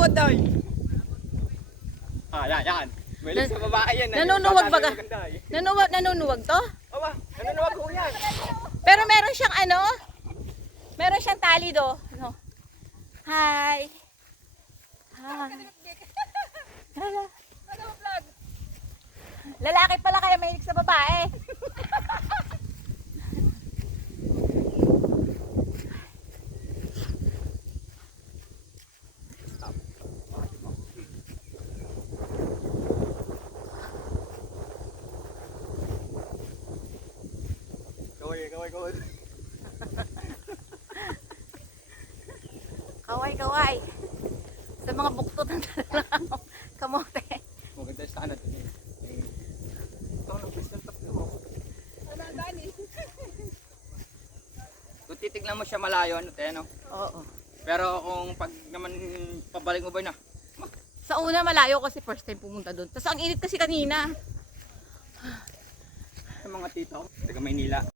Nanunuwag daw. Yan. Mahilig sa babae yan. Nanunuwag ba ka? Maganda, eh. Nanunuwag to? Aba, nanunuwag ko yan. Pero meron siyang ano? Meron siyang tali do. No. Hi. Hi. Lalaki pala kaya mahilig sa babae. Kaway. Kaway. Sa mga buktutan talaga. Kamote. Maganda sa kanan. Ito ang pista ng tatlo mo. Kung titignan mo siya malayo, ano tayo, no? Oo. Pero kung pag naman pabalik mo ba na? Sa una malayo kasi first time pumunta doon. Tapos ang init kasi kanina. Sa mga tito, taga Maynila.